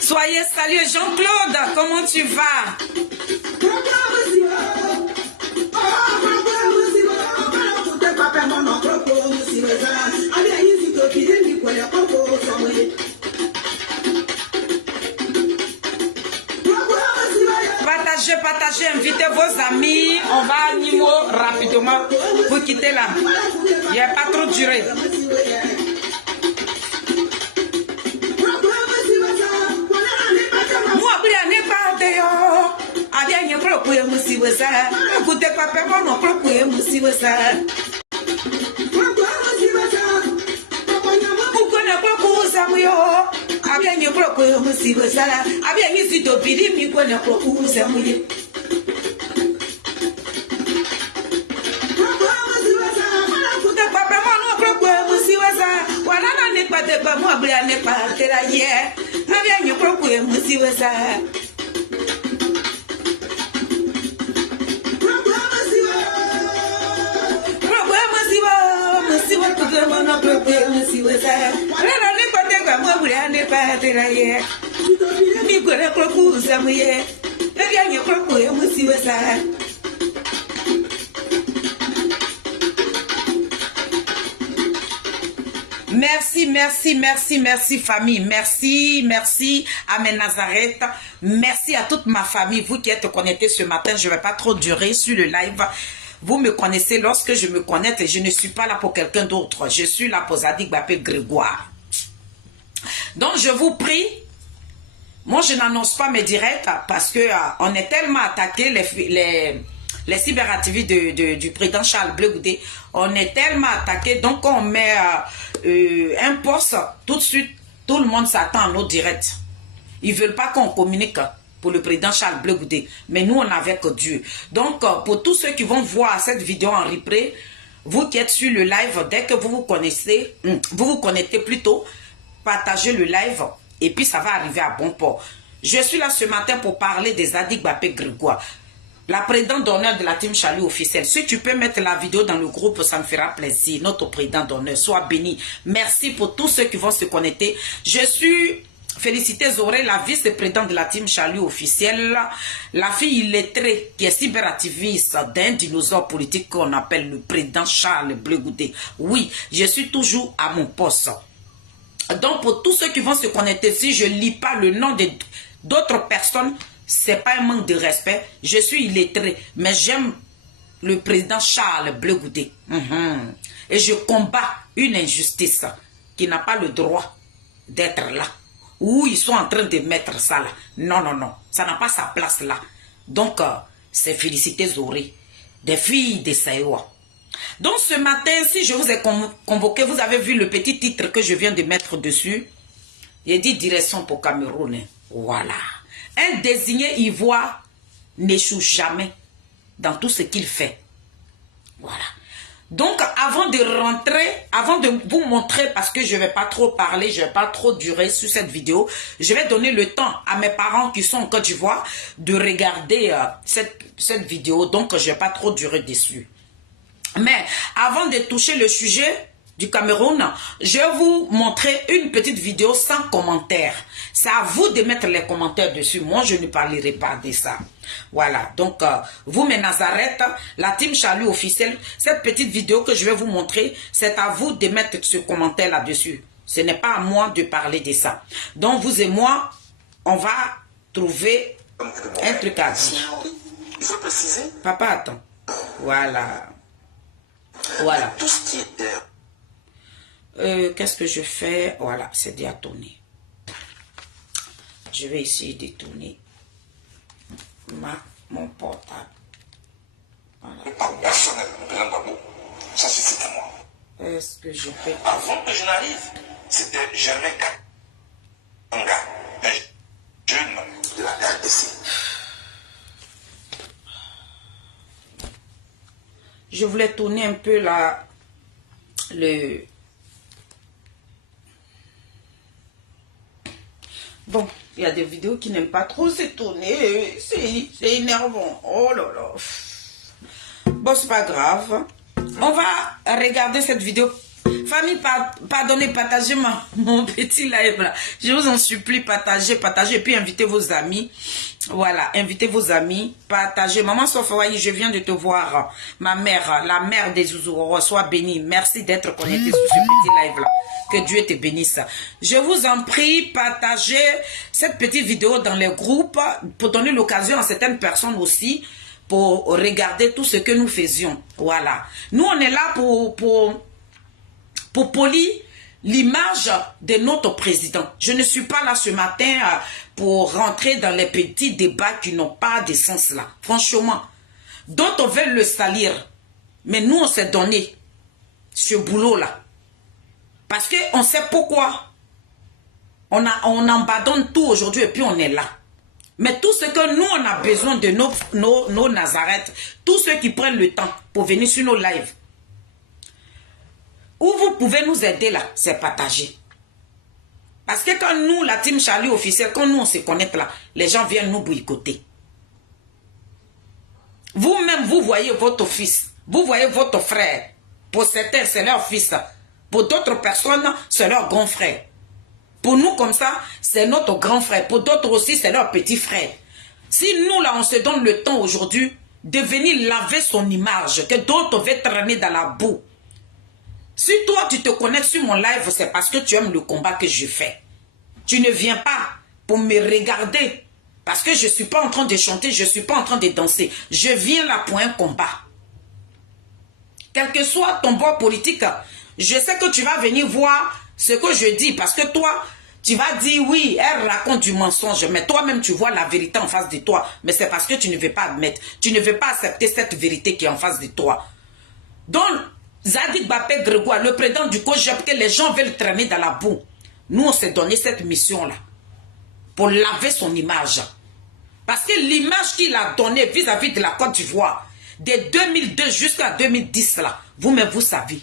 Soyez salués, Jean-Claude, comment tu vas? Partagez, invitez vos amis. On va à Nimo rapidement pour quitter là. Il n'y a pas trop duré. Écoutez papa, mon propre Merci famille, merci à mes Nazareth, merci à toute ma famille, vous qui êtes connectés ce matin. Je ne vais pas trop durer sur le live. Vous me connaissez, lorsque je me connecte, je ne suis pas là pour quelqu'un d'autre. Je suis là pour Zadig Bapé Grégoire. Donc je vous prie, moi je n'annonce pas mes directs parce que on est tellement attaqué, les cyberactivistes du président Charles Blé Goudé, on est tellement attaqué, donc on met un poste, tout de suite, tout le monde s'attend à nos directs. Ils ne veulent pas qu'on communique pour le président Charles Blé Goudé, mais nous on n'avait que Dieu. Donc pour tous ceux qui vont voir cette vidéo en replay, vous qui êtes sur le live, dès que vous vous connaissez, vous vous connectez plutôt, partagez le live et puis ça va arriver à bon port. Je suis là ce matin pour parler des Zadig Bapé Grégoire, la présidente d'honneur de la team Chalut officielle. Si tu peux mettre la vidéo dans le groupe, ça me fera plaisir. Notre président d'honneur, sois béni. Merci pour tous ceux qui vont se connecter. Je suis féliciter Zoré, la vice-présidente de la team Charlie officielle, la fille illettrée qui est cyberactiviste d'un dinosaure politique qu'on appelle le président Charles Blegoudé. Oui, je suis toujours à mon poste. Donc, pour tous ceux qui vont se connecter, si je ne lis pas le nom d'autres personnes, c'est pas un manque de respect. Je suis illettré, mais j'aime le président Charles Blegoudé. Et je combats une injustice qui n'a pas le droit d'être là. Où ils sont en train de mettre ça là. Non, non, non. Ça n'a pas sa place là. Donc, c'est féliciter Zoré, des filles de Saïwa. Donc, ce matin, si je vous ai convoqué, vous avez vu le petit titre que je viens de mettre dessus. Il dit direction pour Cameroun. Voilà. Un désigné ivoire n'échoue jamais dans tout ce qu'il fait. Voilà. Donc, avant de rentrer, avant de vous montrer, parce que je ne vais pas trop parler, je ne vais pas trop durer sur cette vidéo, je vais donner le temps à mes parents qui sont en Côte d'Ivoire de regarder cette vidéo. Donc, je ne vais pas trop durer dessus. Mais avant de toucher le sujet du Cameroun, je vais vous montrer une petite vidéo sans commentaire. C'est à vous de mettre les commentaires dessus. Moi, je ne parlerai pas de ça. Voilà. Donc, vous, mes Nazareth, la team Charlie officielle, cette petite vidéo que je vais vous montrer, c'est à vous de mettre ce commentaire là-dessus. Ce n'est pas à moi de parler de ça. Donc, vous et moi, on va trouver un truc à dire. Il faut préciser. Papa, attends. Voilà. Voilà. Tout ce qui est... Qu'est-ce que je fais? Voilà, c'est déjà tourné. Je vais essayer de tourner mon portable. Voilà. Pas personnel, le président Gbagbo. Ça, c'était moi. Est-ce que je fais? Avant que je n'arrive, c'était Germain Kanga, un jeune de la RDC. Je voulais tourner un peu là, Bon, il y a des vidéos qui n'aiment pas trop se tourner, c'est énervant. Oh là là. Bon, c'est pas grave. On va regarder cette vidéo. Famille, pardonnez, partagez mon petit live là. Je vous en supplie, partagez, et puis invitez vos amis. Voilà, invitez vos amis, partagez. Maman Sofawaï, je viens de te voir. Ma mère, la mère des Zouzou, sois bénie. Merci d'être connecté sur ce petit live là. Que Dieu te bénisse. Je vous en prie, partagez cette petite vidéo dans les groupes pour donner l'occasion à certaines personnes aussi pour regarder tout ce que nous faisions. Voilà. Nous, on est là pour polir l'image de notre président. Je ne suis pas là ce matin pour rentrer dans les petits débats qui n'ont pas de sens là. Franchement, d'autres veulent le salir. Mais nous, on s'est donné ce boulot-là. Parce qu'on sait pourquoi. On abandonne tout aujourd'hui et puis on est là. Mais tout ce que nous, on a besoin de nos Nazareth, tous ceux qui prennent le temps pour venir sur nos lives, où vous pouvez nous aider là, c'est partager. Parce que quand nous, la team Charlie officielle, quand nous on se connecte là, les gens viennent nous boycotter. Vous-même, vous voyez votre fils, vous voyez votre frère. Pour certains, c'est leur fils. Pour d'autres personnes, c'est leur grand frère. Pour nous, comme ça, c'est notre grand frère. Pour d'autres aussi, c'est leur petit frère. Si nous, là, on se donne le temps aujourd'hui de venir laver son image, que d'autres veulent traîner dans la boue. Si toi, tu te connectes sur mon live, c'est parce que tu aimes le combat que je fais. Tu ne viens pas pour me regarder. Parce que je ne suis pas en train de chanter, je ne suis pas en train de danser. Je viens là pour un combat. Quel que soit ton bord politique, je sais que tu vas venir voir ce que je dis. Parce que toi, tu vas dire oui, elle raconte du mensonge. Mais toi-même, tu vois la vérité en face de toi. Mais c'est parce que tu ne veux pas admettre. Tu ne veux pas accepter cette vérité qui est en face de toi. Donc, Zadig Bapé Grégoire, le président du COJEP, que les gens veulent traîner dans la boue. Nous, on s'est donné cette mission-là pour laver son image. Parce que l'image qu'il a donnée vis-à-vis de la Côte d'Ivoire, de 2002 jusqu'à 2010, là, vous-même, vous savez.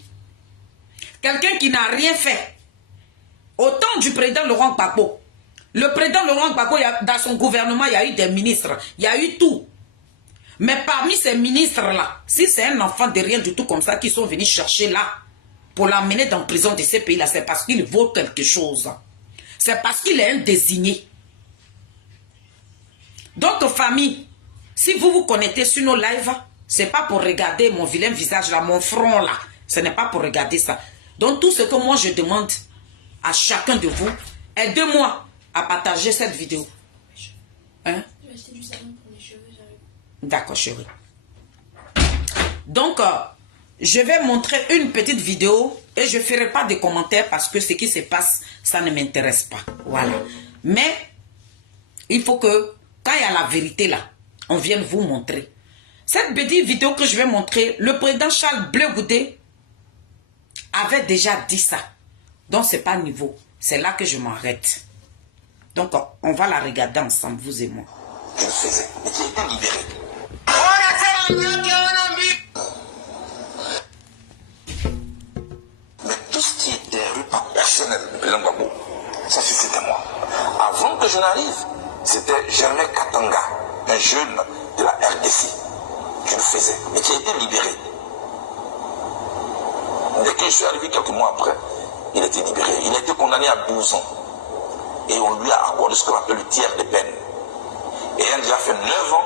Quelqu'un qui n'a rien fait. Au temps du président Laurent Gbagbo. Le président Laurent Gbagbo, dans son gouvernement, il y a eu des ministres. Il y a eu tout. Mais parmi ces ministres-là, si c'est un enfant de rien du tout comme ça qui sont venus chercher là, pour l'amener dans la prison de ces pays-là, c'est parce qu'il vaut quelque chose. C'est parce qu'il est un désigné. Donc, famille, si vous vous connectez sur nos lives, c'est pas pour regarder mon vilain visage là, mon front là. Ce n'est pas pour regarder ça. Donc, tout ce que moi je demande à chacun de vous, aidez-moi à partager cette vidéo. Hein? Je vais acheter du savon pour les cheveux, j'arrive. D'accord, chérie. Donc, je vais montrer une petite vidéo et je ne ferai pas de commentaires parce que ce qui se passe, ça ne m'intéresse pas. Voilà. Mais, il faut que, quand il y a la vérité là, on vienne vous montrer. Cette petite vidéo que je vais montrer, le président Charles Blé Goudé avait déjà dit ça. Donc, ce n'est pas niveau. C'est là que je m'arrête. Donc, on va la regarder ensemble, vous et moi. Je le faisais, mais qui a été libéré. Mais tout ce qui était repas personnel de président Gbagbo, ça suffisait à moi. Avant que je n'arrive, c'était Germain Katanga, un jeune de la RDC. Je le faisais, mais qui a été libéré. Dès que je suis arrivé quelques mois après, il a été libéré. Il a été condamné à 12 ans. Et on lui a accordé ce qu'on appelle le tiers de peine. Et il a déjà fait 9 ans.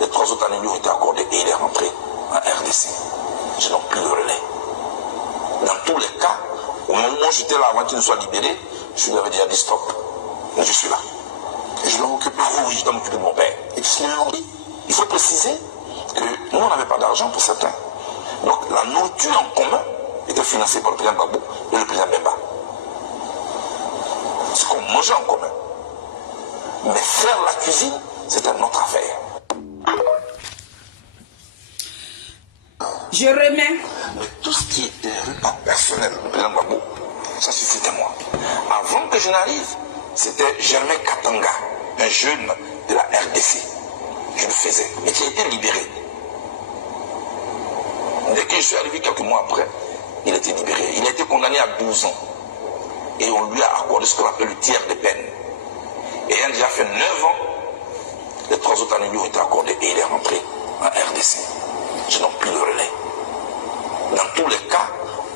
Les 3 autres années lui ont été accordées et il est rentré en RDC. Je n'ai plus le relais. Dans tous les cas, au moment où j'étais là avant qu'il ne soit libéré, je lui avais déjà dit stop. Mais je suis là. Et je dois m'occuper. Ah oui, je dois m'occuper de mon père. Et qu'est-ce qu'il m'a dit? Il faut préciser que nous, on n'avait pas d'argent pour certains. Donc la nourriture en commun était financée par le président Gbagbo et le président Bemba. Ce qu'on mangeait en commun. Mais faire la cuisine, c'était notre affaire. Je remets. Mais tout ce qui était repas personnel, le président Gbagbo, ça suffisait à moi. Avant que je n'arrive, c'était Germain Katanga, un jeune de la RDC. Je le faisais, mais qui a été libéré. Dès que je suis arrivé quelques mois après, il a été libéré. Il a été condamné à 12 ans. Et on lui a accordé ce qu'on appelle le tiers de peine. Et il a déjà fait 9 ans. Les 3 autres années lui ont été accordées et il est rentré en RDC. Je n'ai plus le relais. Dans tous les cas,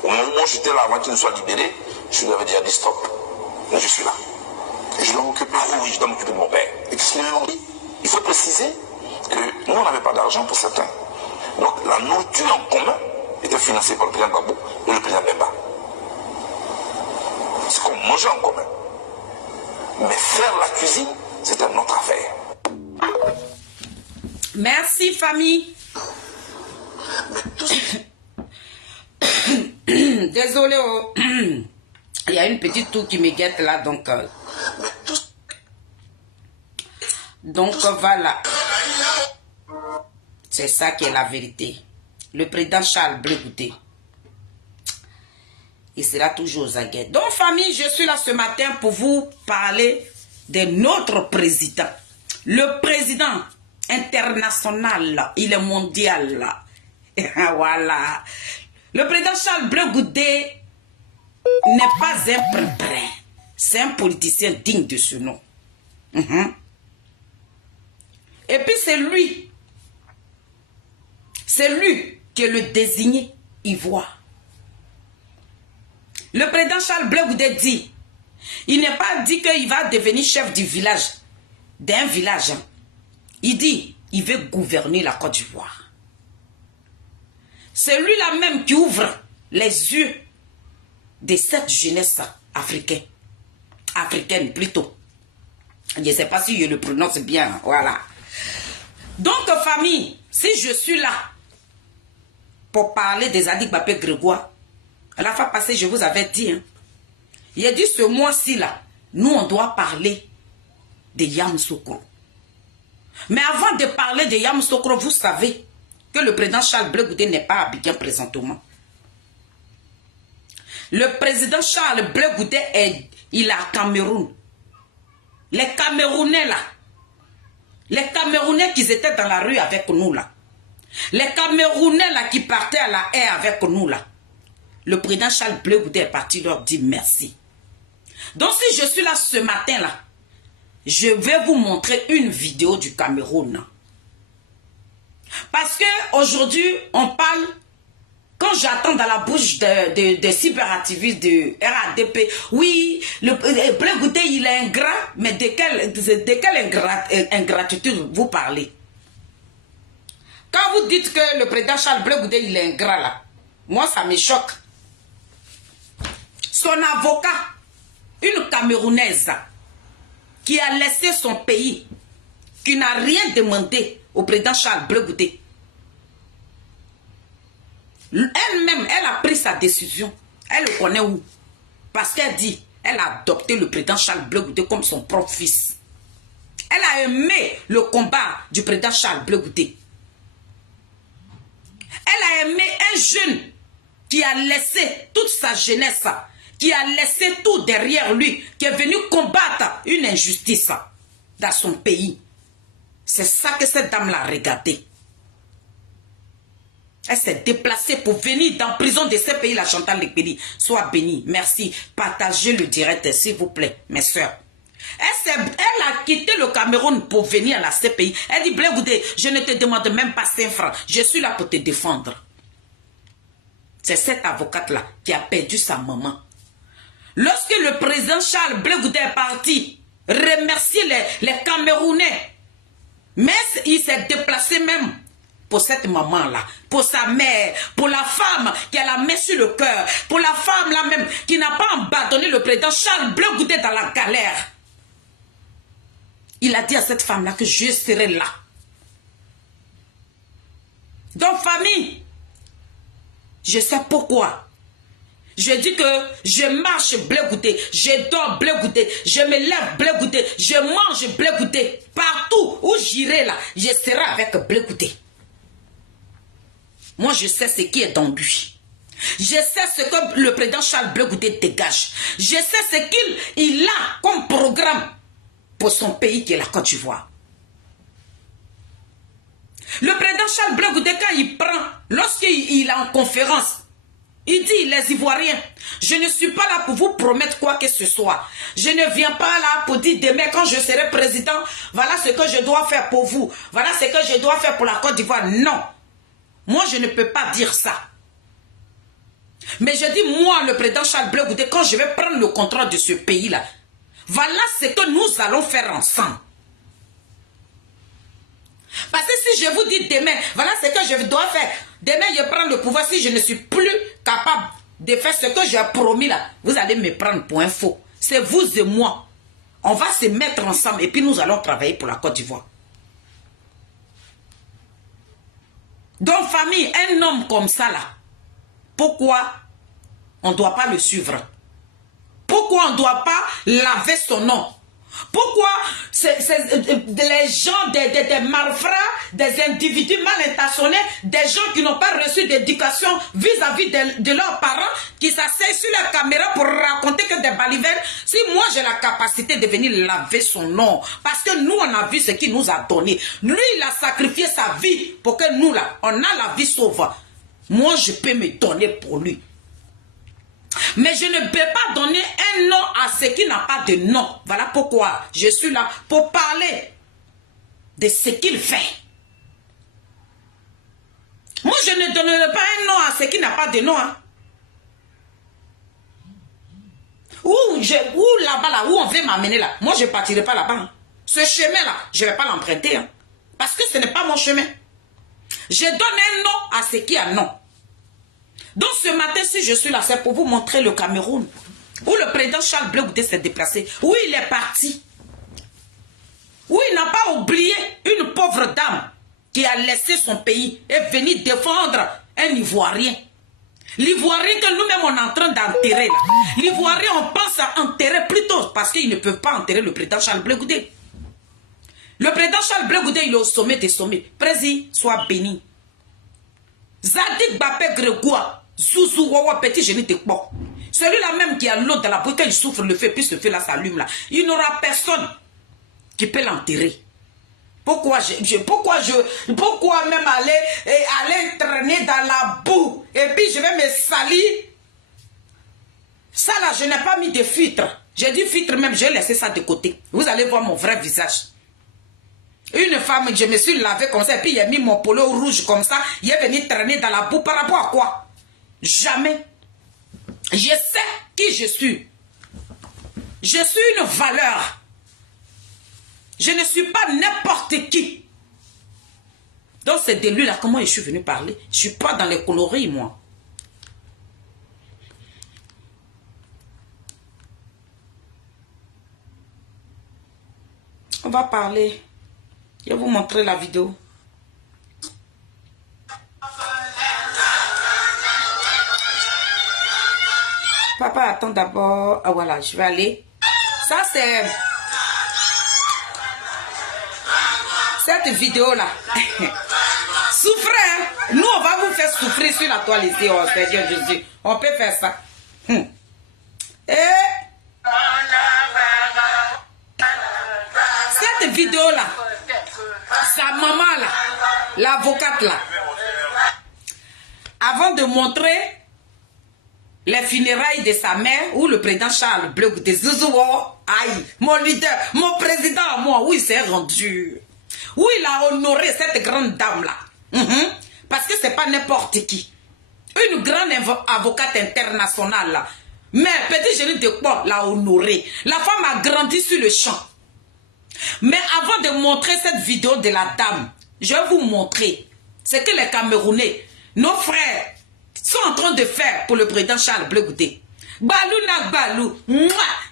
au moment où j'étais là avant qu'il ne soit libéré, je lui avais déjà dit stop. Mais je suis là. Et je dois m'occuper. Ah oui, je dois m'occuper de mon père. Et qu'est-ce qu'il m'a dit? Il faut préciser que nous, on n'avait pas d'argent pour certains. Donc la nourriture en commun était financée par le président Gbagbo et le président Bemba. Ce qu'on mangeait en commun. Mais faire la cuisine, c'était notre affaire. Merci, famille. Mais tout ce Désolé, oh. Il y a une petite toux qui me guette là, donc... mais tout Donc voilà. C'est ça qui est la vérité. Le président Charles Blé Goudé, il sera toujours aux aguets. Donc famille, je suis là ce matin pour vous parler de notre président. Le président international, il est mondial. Voilà. Le président Charles Blé Goudé n'est pas un printemps. C'est un politicien digne de ce nom. Et puis c'est lui qui est le désigné ivoire. Le président Charles Blé Goudé dit, il n'est pas dit qu'il va devenir chef du village, d'un village. Il dit, il veut gouverner la Côte d'Ivoire. C'est lui-là même qui ouvre les yeux de cette jeunesse africaine plutôt. Je ne sais pas si je le prononce bien, voilà. Donc famille, si je suis là pour parler des Adik Bapé Grégoire, à la fois passée, je vous avais dit, il a dit ce mois-ci là, nous on doit parler de Yamoussoukro. Mais avant de parler de Yamoussoukro, vous savez que le président Charles Blé Goudé n'est pas à Abidjan présentement. Le président Charles Blé Goudé il est à Cameroun. Les Camerounais là, les Camerounais qui étaient dans la rue avec nous là, les Camerounais là qui partaient à la haie avec nous là, le président Charles Blé Goudé est parti leur dire merci. Donc si je suis là ce matin là, je vais vous montrer une vidéo du Cameroun. Parce que aujourd'hui on parle Quand j'attends dans la bouche des cyberactivistes de RADP, oui, le Blé Goudé, il est ingrat, mais de quelle ingratitude vous parlez? Quand vous dites que le président Charles Blé Goudé, il est ingrat là, moi ça me choque. Son avocat, une Camerounaise, qui a laissé son pays, qui n'a rien demandé au président Charles Blé Goudé. Elle-même, elle a pris sa décision. Elle le connaît où? Parce qu'elle dit, elle a adopté le président Charles Blé Goudé comme son propre fils. Elle a aimé le combat du président Charles Blé Goudé. Elle a aimé un jeune qui a laissé toute sa jeunesse, qui a laissé tout derrière lui, qui est venu combattre une injustice dans son pays. C'est ça que cette dame-là a regardé. Elle s'est déplacée pour venir dans la prison de ce pays, la Chantal Lekpeli. Sois bénie. Merci. Partagez le direct, s'il vous plaît, mes soeurs. Elle a quitté le Cameroun pour venir à ce pays. Elle dit, Blé Goudé, je ne te demande même pas 5 francs. Je suis là pour te défendre. C'est cette avocate-là qui a perdu sa maman. Lorsque le président Charles Blé Goudé est parti remercier les Camerounais, mais il s'est déplacé même pour cette maman-là, pour sa mère, pour la femme qui a la main sur le cœur, pour la femme là même qui n'a pas abandonné le président Charles Blé Goudé dans la galère. Il a dit à cette femme-là que je serai là. Donc famille, je sais pourquoi. Je dis que je marche Blé Goudé, je dors Blé Goudé, je me lève Blé Goudé, je mange Blé Goudé. Partout où j'irai là, je serai avec Blé Goudé. Moi, je sais ce qui est dans lui. Je sais ce que le président Charles Blé Goudé dégage. Je sais ce qu'il a comme programme pour son pays qui est la Côte d'Ivoire. Le président Charles Blé Goudé, quand il prend, lorsqu'il est en conférence, il dit, les Ivoiriens, je ne suis pas là pour vous promettre quoi que ce soit. Je ne viens pas là pour dire demain, quand je serai président, voilà ce que je dois faire pour vous. Voilà ce que je dois faire pour la Côte d'Ivoire. Non. Moi, je ne peux pas dire ça. Mais je dis, moi, le président Charles Blé Goudé, quand je vais prendre le contrôle de ce pays-là, voilà ce que nous allons faire ensemble. Parce que si je vous dis demain, voilà ce que je dois faire. Demain, je prends le pouvoir. Si je ne suis plus capable de faire ce que j'ai promis là, vous allez me prendre pour un faux. C'est vous et moi. On va se mettre ensemble et puis nous allons travailler pour la Côte d'Ivoire. Donc, famille, un homme comme ça là, pourquoi on ne doit pas le suivre? Pourquoi on ne doit pas laver son nom? Pourquoi les gens, des malfrats, des individus mal intentionnés, des gens qui n'ont pas reçu d'éducation vis-à-vis de leurs parents, qui s'asseyent sur la caméra pour raconter que des balivernes, si moi j'ai la capacité de venir laver son nom, parce que nous on a vu ce qu'il nous a donné. Lui il a sacrifié sa vie pour que nous là, on a la vie sauve. Moi je peux me donner pour lui. Mais je ne peux pas donner un nom à ce qui n'a pas de nom. Voilà pourquoi je suis là pour parler de ce qu'il fait. Moi, je ne donnerai pas un nom à ce qui n'a pas de nom. Hein. Où là-bas, là, où on veut m'amener là, moi, je ne partirai pas là-bas. Hein. Ce chemin-là, je ne vais pas l'emprunter. Hein, parce que ce n'est pas mon chemin. Je donne un nom à ce qui a nom. Donc ce matin, si je suis là, c'est pour vous montrer le Cameroun, où le président Charles Blé Goudé s'est déplacé, où il est parti, où il n'a pas oublié une pauvre dame qui a laissé son pays et venu défendre un Ivoirien. L'Ivoirien que nous-mêmes on est en train d'enterrer. L'Ivoirien, on pense à enterrer plus tôt parce qu'ils ne peuvent pas enterrer le président Charles Blé Goudé. Le président Charles Blé Goudé, il est au sommet des sommets. Président, sois béni. Zadig Bapé Grégoire. Zouzou, Wawa, petit génie de Kpok. Celui-là même qui a l'eau dans la bouche, quand il souffre le feu, puis ce feu-là s'allume là. Il n'aura personne qui peut l'enterrer. Pourquoi même aller traîner dans la boue et puis je vais me salir? Ça là, je n'ai pas mis de filtre. J'ai dit filtre même, j'ai laissé ça de côté. Vous allez voir mon vrai visage. Une femme, je me suis lavé comme ça, et puis il a mis mon polo rouge comme ça, il est venu traîner dans la boue par rapport à quoi? Jamais. Je sais qui je suis. Je suis une valeur. Je ne suis pas n'importe qui. Donc c'est de lui là, comment je suis venu parler. Je ne suis pas dans les coloris, moi. On va parler. Je vais vous montrer la vidéo. Papa, attends d'abord. Ah voilà, je vais aller. Ça, c'est... Cette vidéo-là. Souffrez, hein? Nous, on va vous faire souffrir sur la toile ici, oh Seigneur Jésus. On peut faire ça. Et... Cette vidéo-là, sa maman là, l'avocate là, avant de montrer les funérailles de sa mère, où le président Charles Bleu de Zouzou, aïe, mon leader, mon président, moi, où il s'est rendu, où il a honoré cette grande dame-là. Parce que c'est pas n'importe qui. Une grande avocate internationale, là. Mais petit génie de quoi l'a honoré. La femme a grandi sur le champ. Mais avant de montrer cette vidéo de la dame, je vais vous montrer ce que les Camerounais, nos frères, sont en train de faire pour le président Charles Bleu Goudé. Balou na balou,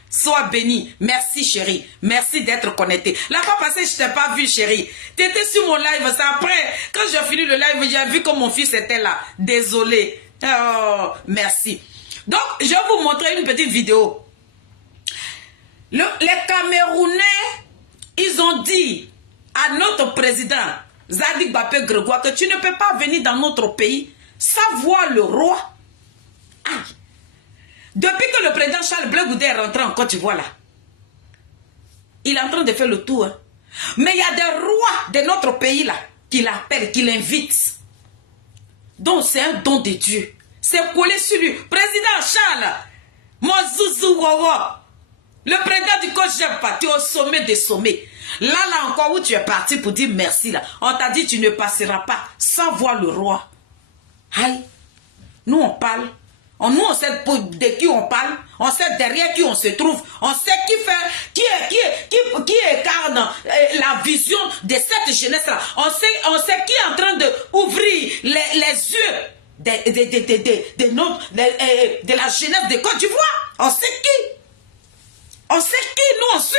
sois béni. Merci chérie, merci d'être connecté. La fois passée, je t'ai pas vu chérie. Tu étais sur mon live, c'est après, quand j'ai fini le live, j'ai vu que mon fils était là. Désolé. Oh, merci. Donc, je vais vous montrer une petite vidéo. Les Camerounais, ils ont dit à notre président, Zadig Bapé Grégoire, que tu ne peux pas venir dans notre pays sans voir le roi. Ah. Depuis que le président Charles Bleu Goudé est rentré en Côte d'Ivoire, là, il est en train de faire le tour. Hein. Mais il y a des rois de notre pays là qui l'appellent, qui l'invitent. Donc c'est un don de Dieu. C'est collé sur lui. Président Charles, mon zouzou wawa, le président du Côte d'Ivoire, tu es au sommet des sommets. Là encore où tu es parti pour dire merci, là, on t'a dit tu ne passeras pas sans voir le roi. Aïe, nous on parle. Nous on sait de qui on parle, on sait derrière qui on se trouve, on sait qui incarne la vision de cette jeunesse là. On sait qui est en train d'ouvrir les yeux de la jeunesse de Côte d'Ivoire. On sait qui. On sait qui, nous on sait.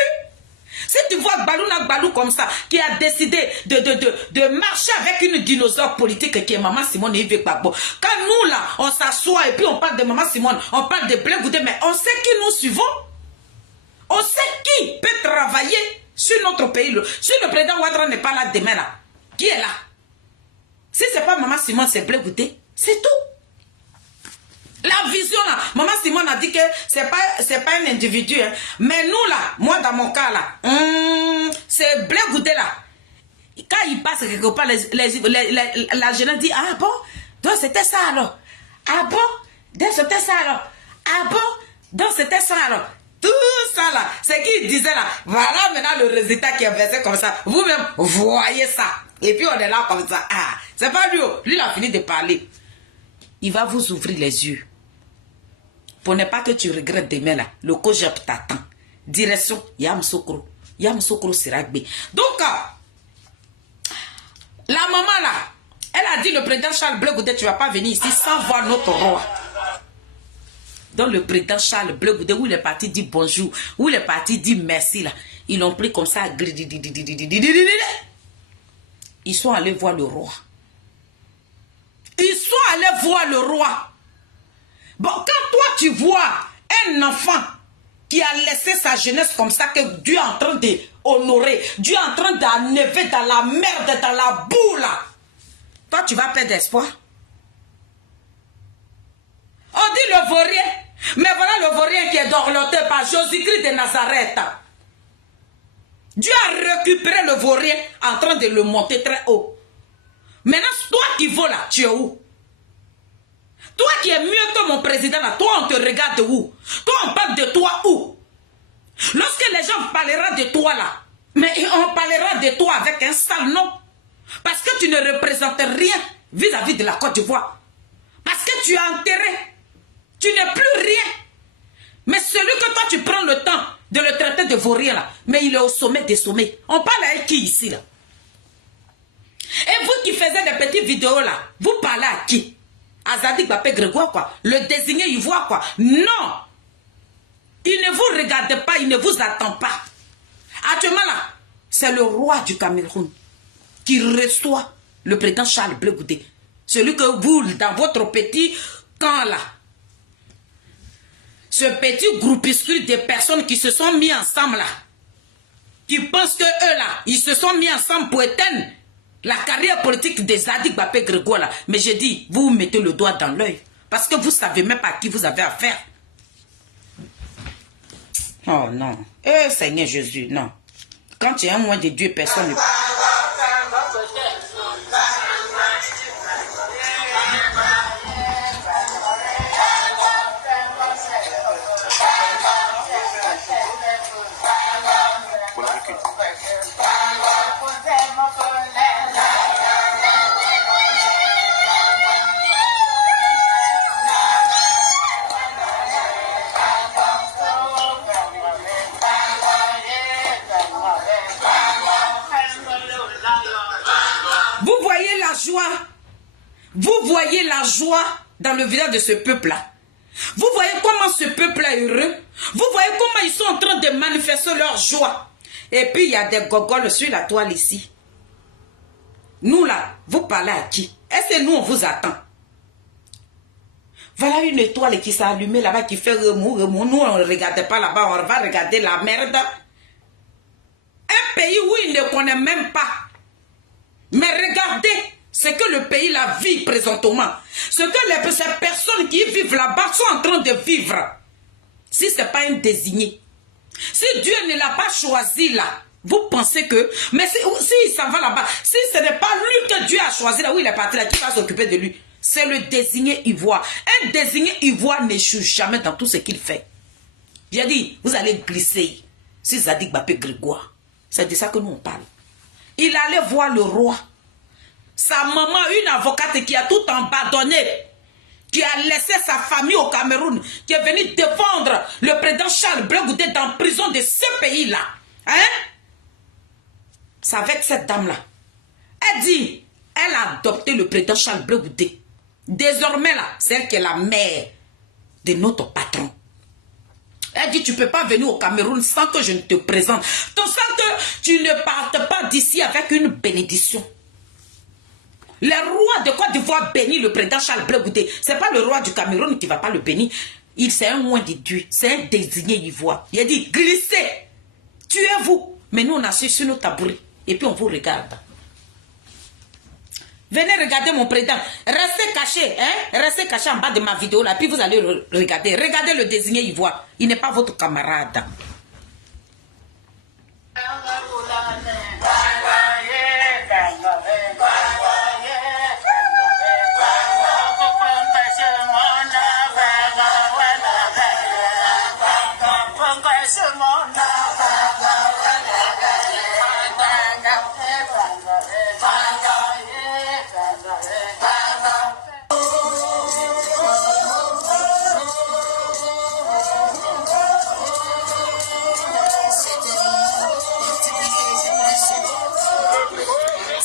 Si tu vois Balou Nagbalou comme ça, qui a décidé de marcher avec une dinosaure politique qui est Maman Simone et Yves Gbagbo, quand nous là, on s'assoit et puis on parle de Maman Simone, on parle de Bleu Goudé, mais on sait qui nous suivons. On sait qui peut travailler sur notre pays. Si le président Ouattara n'est pas là demain là, qui est là? Si ce n'est pas Maman Simone, c'est Bleu Goudé, c'est tout. La vision là, Maman Simone a dit que c'est pas un individu, hein. Mais nous là, moi dans mon cas là, c'est Bleu Goudé là. Quand il passe quelque part, la jeunesse dit, ah bon, donc c'était ça alors. Ah bon, donc c'était ça alors. Ah bon, donc c'était ça alors. Tout ça là, c'est qu'il disait là, voilà maintenant le résultat qui est versé comme ça. Vous-même, voyez ça. Et puis on est là comme ça. Ah, c'est pas lui, lui il a fini de parler. Il va vous ouvrir les yeux. Pour ne pas que tu regrettes demain là, le COJEP t'attend. Direction Yamoussoukro. Yamoussoukro Siragbe. Donc, la maman là, elle a dit le président Charles Bleu Goudé, tu ne vas pas venir ici sans voir notre roi. Donc le président Charles Bleu Goudé, où il est parti dire bonjour, où il est parti dire merci là, ils l'ont pris comme ça. Ils sont allés voir le roi. Ils sont allés voir le roi. Bon, quand toi tu vois un enfant qui a laissé sa jeunesse comme ça, que Dieu est en train d'honorer, Dieu est en train d'enlever dans la merde, dans la boue là, toi tu vas perdre espoir. On dit le vaurien, mais voilà le vaurien qui est dorloté par Jésus-Christ de Nazareth. Dieu a récupéré le vaurien en train de le monter très haut. Maintenant, toi qui vas là, tu es où? Toi qui es mieux que mon président là, toi on te regarde où? Toi on parle de toi où? Lorsque les gens parleront de toi là, mais on parlera de toi avec un sale nom. Parce que tu ne représentes rien vis-à-vis de la Côte d'Ivoire. Parce que tu es enterré. Tu n'es plus rien. Mais celui que toi, tu prends le temps de le traiter de vaurien, là, mais il est au sommet des sommets. On parle avec qui ici, là? Et vous qui faisiez des petites vidéos, là, vous parlez à qui? À Zadig Bapé Grégoire, quoi? Le désigné ivoire, quoi? Non! Il ne vous regarde pas, il ne vous attend pas. Actuellement, là, c'est le roi du Cameroun qui reçoit le président Charles Blé Goudé. Celui que vous, dans votre petit camp, là, ce petit groupuscule de personnes qui se sont mis ensemble, là, qui pensent que eux, là, ils se sont mis ensemble pour éteindre la carrière politique de Zadig Bapé Grégoire, là. Mais j'ai dit, vous mettez le doigt dans l'œil. Parce que vous ne savez même pas à qui vous avez affaire. Oh non. Eh Seigneur Jésus, non. Quand tu es un moins de Dieu, personne ne... Vous voyez la joie dans le visage de ce peuple-là. Vous voyez comment ce peuple-là est heureux. Vous voyez comment ils sont en train de manifester leur joie. Et puis il y a des gogoles sur la toile ici. Nous là, vous parlez à qui? Est-ce que nous on vous attend? Voilà une étoile qui s'est allumée là-bas qui fait remous, remous. Nous on ne regarde pas là-bas, on va regarder la merde. Un pays où il ne connaît même pas. Mais regardez ce que le pays là vit présentement. Ce que ces personnes qui vivent là-bas sont en train de vivre. Si ce n'est pas un désigné. Si Dieu ne l'a pas choisi là, vous pensez que... Mais si il s'en va là-bas, si ce n'est pas lui que Dieu a choisi là où il est parti là, qui va s'occuper de lui? C'est le désigné ivoire. Un désigné ivoire n'échoue jamais dans tout ce qu'il fait. J'ai dit, vous allez glisser. Si Zadig Bapé Grégoire, c'est de ça que nous on parle. Il allait voir le roi. Sa maman, une avocate qui a tout abandonné, qui a laissé sa famille au Cameroun, qui est venue défendre le président Charles Blé Goudé dans la prison de ce pays-là. Hein? C'est avec cette dame-là. Elle dit, elle a adopté le président Charles Blé Goudé. Désormais, là, c'est elle qui est la mère de notre patron. Elle dit, tu ne peux pas venir au Cameroun sans que je ne te présente. Sans que tu ne partes pas d'ici avec une bénédiction. Le roi de Côte d'Ivoire bénit le président Charles Blé Goudé. Ce n'est pas le roi du Cameroun qui ne va pas le bénir. C'est un loin de Dieu. C'est un désigné ivoire. Il a dit, glissez. Tuez-vous. Mais nous, on a sur nos tabourets. Et puis, on vous regarde. Venez regarder mon président. Restez caché. Hein? Restez caché en bas de ma vidéo là. Puis, vous allez regarder. Regardez le désigné ivoire. Il n'est pas votre camarade.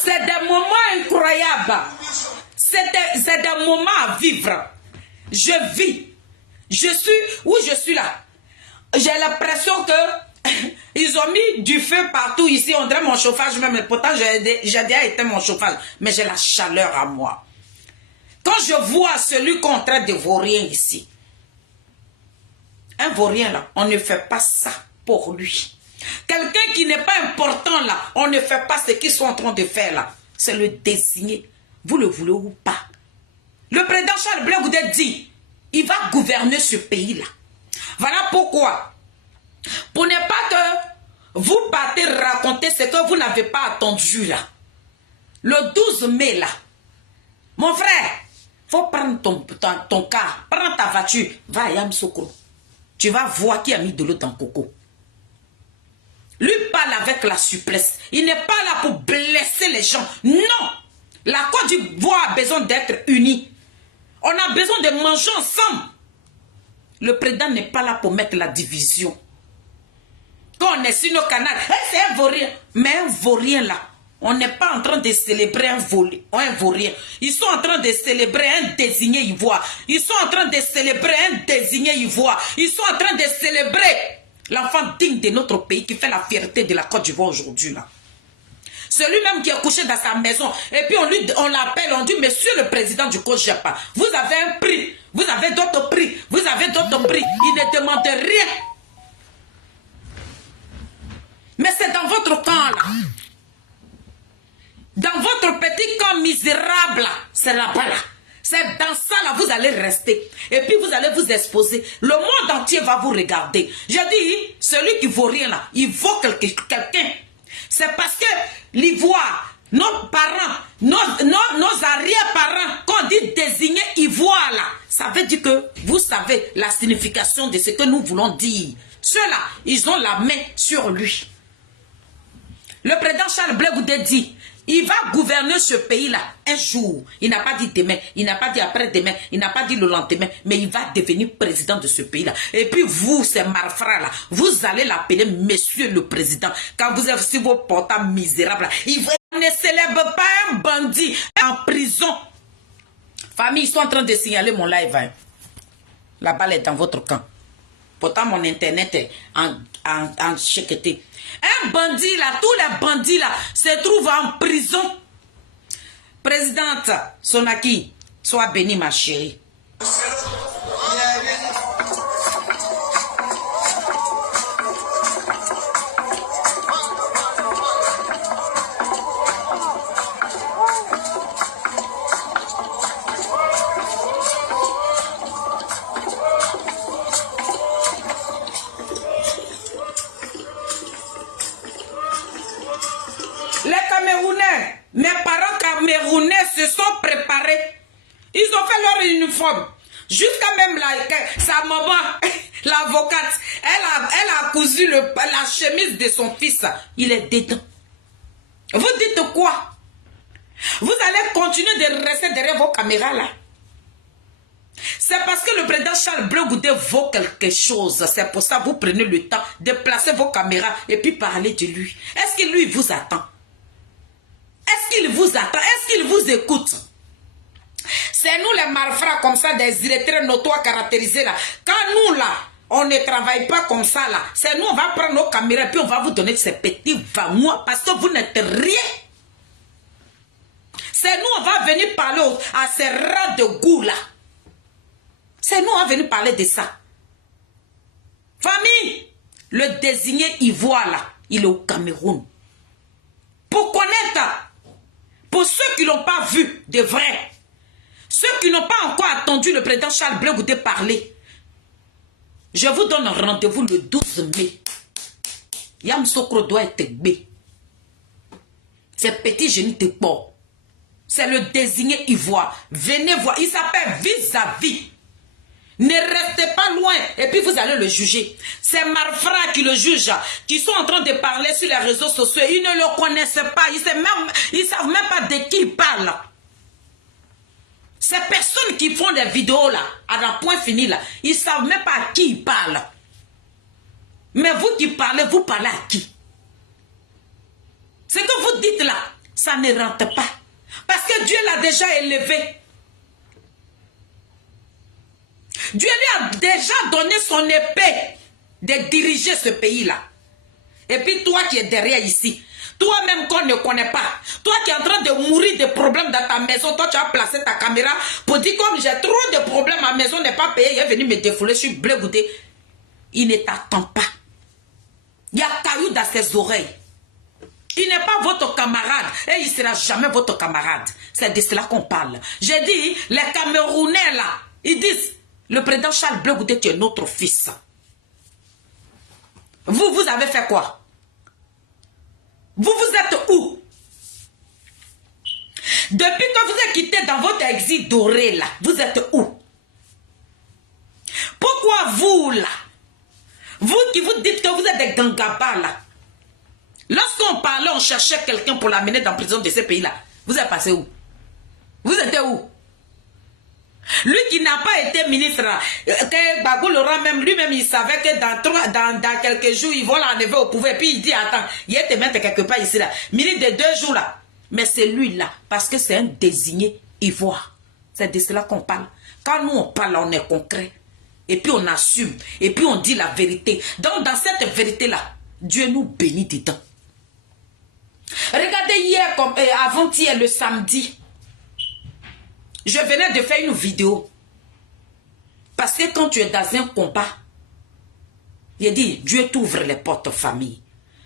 C'est des moments incroyables. C'est des moments à vivre. Je vis. Je suis où je suis là. J'ai l'impression que ils ont mis du feu partout ici. On dirait mon chauffage même. Pourtant, j'ai déjà éteint mon chauffage. Mais j'ai la chaleur à moi. Quand je vois celui qu'on traite de vaurien ici. Un vaurien là, on ne fait pas ça pour lui. Quelqu'un qui n'est pas important là, on ne fait pas ce qu'ils sont en train de faire là. C'est le désigné. Vous le voulez ou pas. Le président Charles Blé Goudé dit, il va gouverner ce pays là. Voilà pourquoi. Pour ne pas que vous partez raconter ce que vous n'avez pas attendu là. Le 12 mai là. Mon frère, faut prendre ton car, prends ta voiture, va à Yamoussoukro. Tu vas voir qui a mis de l'eau dans Coco. Lui parle avec la souplesse. Il n'est pas là pour blesser les gens. Non. La Côte d'Ivoire a besoin d'être unie. On a besoin de manger ensemble. Le président n'est pas là pour mettre la division. Quand on est sur nos canaux, c'est un vaurien. Mais un vaurien là, on n'est pas en train de célébrer un vaurien. Ils sont en train de célébrer un désigné ivoire. Ils sont en train de célébrer un désigné ivoire. Ils sont en train de célébrer l'enfant digne de notre pays qui fait la fierté de la Côte d'Ivoire aujourd'hui là. Celui-même qui est couché dans sa maison. Et puis on l'appelle, on dit, monsieur le président du COJEP, vous avez un prix, vous avez d'autres prix, vous avez d'autres prix. Il ne demande rien. Mais c'est dans votre camp là. Dans votre petit camp misérable là. C'est là-bas là. C'est dans ça là, vous allez rester. Et puis vous allez vous exposer. Le monde entier va vous regarder. Je dis, celui qui vaut rien là, il vaut quelqu'un. C'est parce que l'Ivoire, nos parents, nos arrière-parents, quand on dit désigner Ivoire là, ça veut dire que vous savez la signification de ce que nous voulons dire. Ceux-là, ils ont la main sur lui. Le président Charles Blé Goudé dit, il va gouverner ce pays-là un jour. Il n'a pas dit demain, il n'a pas dit après-demain, il n'a pas dit le lendemain, mais il va devenir président de ce pays-là. Et puis vous, ces malfrats-là, vous allez l'appeler monsieur le président. Quand vous êtes sur vos portables misérables, il ne célèbre pas un bandit en prison. Famille, ils sont en train de signaler mon live. Hein. La balle est dans votre camp. Pourtant, mon internet est en chéqueté. Un bandit là, tous les bandits là se trouvent en prison. Présidente Sonaki, sois bénie ma chérie. Mes parents camerounais se sont préparés. Ils ont fait leur uniforme. Jusqu'à même sa maman, l'avocate, elle a cousu la chemise de son fils. Il est dedans. Vous dites quoi? Vous allez continuer de rester derrière vos caméras là. C'est parce que le président Charles Blé Goudé vaut quelque chose. C'est pour ça que vous prenez le temps de placer vos caméras et puis parler de lui. Est-ce que lui vous attend? Est-ce qu'il vous attend? Est-ce qu'il vous écoute? C'est nous les malfrats comme ça, des illettrés notoires caractérisés là. Quand nous là, on ne travaille pas comme ça là. C'est nous, on va prendre nos caméras et puis on va vous donner ces petits vamois parce que vous n'êtes rien. C'est nous, on va venir parler à ces rats de goût là. C'est nous, on va venir parler de ça. Famille, le désigné ivoire là, il est au Cameroun. Pour connaître, pour ceux qui n'ont pas vu de vrai, ceux qui n'ont pas encore attendu le président Charles Blé Goudé parler, je vous donne un rendez-vous le 12 mai. Yam Sokro doit être bé. C'est petit génie de porc. C'est le désigné ivoire. Venez voir, il s'appelle vis-à-vis. Ne restez pas loin et puis vous allez le juger. Ces malfrats qui le jugent, qui sont en train de parler sur les réseaux sociaux, ils ne le connaissent pas. Ils ne savent même pas de qui ils parlent. Ces personnes qui font des vidéos là, à la point fini là, ils ne savent même pas à qui ils parlent. Mais vous qui parlez, vous parlez à qui? Ce que vous dites là, ça ne rentre pas. Parce que Dieu l'a déjà élevé. Dieu lui a déjà donné son épée de diriger ce pays-là. Et puis toi qui es derrière ici, toi-même qu'on ne connaît pas, toi qui es en train de mourir de problèmes dans ta maison, toi tu as placé ta caméra pour dire comme j'ai trop de problèmes, ma maison n'est pas payée, il est venu me défouler, je suis Blé Goudé. Il ne t'attend pas. Il y a caillou dans ses oreilles. Il n'est pas votre camarade et il ne sera jamais votre camarade. C'est de cela qu'on parle. J'ai dit, les Camerounais là, ils disent, le président Charles Blé Goudé, tu es notre fils. Vous avez fait quoi? Vous êtes où? Depuis que vous êtes quitté dans votre exil doré là, vous êtes où? Pourquoi vous là? Vous qui vous dites que vous êtes des gangabas là. Lorsqu'on parlait, on cherchait quelqu'un pour l'amener dans la prison de ce pays là. Vous êtes passé où? Vous étiez où? Lui qui n'a pas été ministre, que Gbagbo Laurent même, lui-même, il savait que dans quelques jours, ils vont l'enlever au pouvoir. Et puis il dit, attends, il est te mettre quelque part ici, là. Ministre de 2 jours, là. Mais c'est lui, là, parce que c'est un désigné ivoire. C'est de cela qu'on parle. Quand nous, on parle, on est concret. Et puis on assume. Et puis on dit la vérité. Donc, dans cette vérité-là, Dieu nous bénit dedans. Regardez hier, avant-hier, le samedi, je venais de faire une vidéo. Parce que quand tu es dans un combat, il dit, Dieu t'ouvre les portes famille.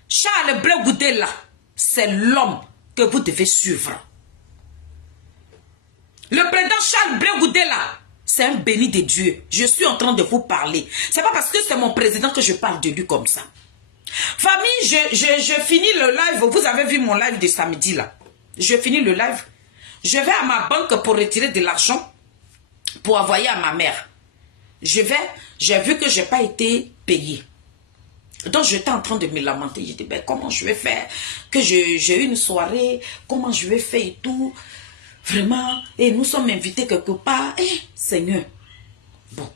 Charles Blé Goudé là, c'est l'homme que vous devez suivre. Le président Charles Blé Goudé là, c'est un béni de Dieu. Je suis en train de vous parler. C'est pas parce que c'est mon président que je parle de lui comme ça. Famille, je finis le live. Vous avez vu mon live de samedi là. Je finis le live. Je vais à ma banque pour retirer de l'argent pour envoyer à ma mère. J'ai vu que je n'ai pas été payé. Donc j'étais en train de me lamenter. J'ai dit, ben, comment je vais faire? Que j'ai eu une soirée, comment je vais faire et tout. Vraiment, et nous sommes invités quelque part. Eh, Seigneur, bon,